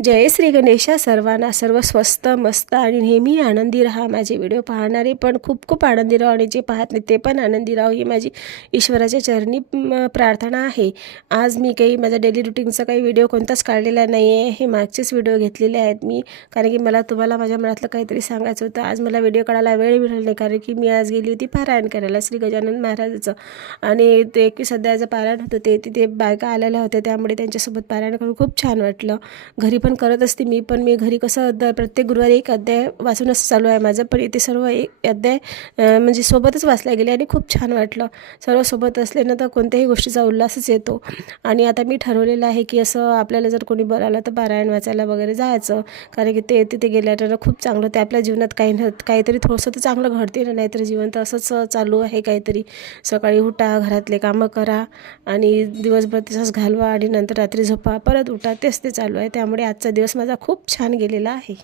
जय श्री गणेशा सर्वांना, सर्व स्वस्त मस्त आणि नेहमी आनंदी राहा। माझे व्हिडिओ पाहणारे पण खूप खूप आनंदी राहा आणि जे पाहत नाही ते पण आनंदी राहा, ही माझी ईश्वराच्या चरणी प्रार्थना आहे। आज मी काही माझा डेली रुटीनचा काही व्हिडिओ कोणताच काढलेला नाही आहे, हे मागचेच व्हिडिओ घेतलेले आहेत मी, कारण की मला तुम्हाला माझ्या मनातलं काहीतरी सांगायचं होतं। आज मला व्हिडिओ काढायला वेळ मिळाला नाही, कारण की मी आज गेली होती पारायण करायला श्री गजानन महाराजाचं, आणि ते 21 अध्यायाचं पारायण होतं। ते तिथे बायका आलेल्या होत्या, त्यामुळे त्यांच्यासोबत पारायण करून खूप छान वाटलं। घरी पण करत असते मी घरी कसं प्रत्येक गुरुवारी एक अध्याय वाचूनच चालू आहे माझं, पण इथे सर्व एक अध्याय म्हणजे सोबतच वाचल्या गेले आणि खूप छान वाटलं। सर्व सोबत असल्यानं तर कोणत्याही गोष्टीचा उल्हासच येतो। आणि आता मी ठरवलेलं आहे की असं आपल्याला जर कोणी बोलावलं तर पारायण वाचायला वगैरे जायचं, कारण की ते तिथे गेल्यानंतर खूप चांगलं ते आपल्या जीवनात काहीतरी थोडंसं तर चांगलं घडते ना, नाहीतर जीवन तर असंच चालू आहे काहीतरी। सकाळी उठा, घरातले कामं करा आणि दिवसभर तसंच घालवा आणि नंतर रात्री झोपा, परत उठा, तेच ते चालू आहे। त्यामुळे आजचा दिवस माझा खूप छान गेलेला आहे।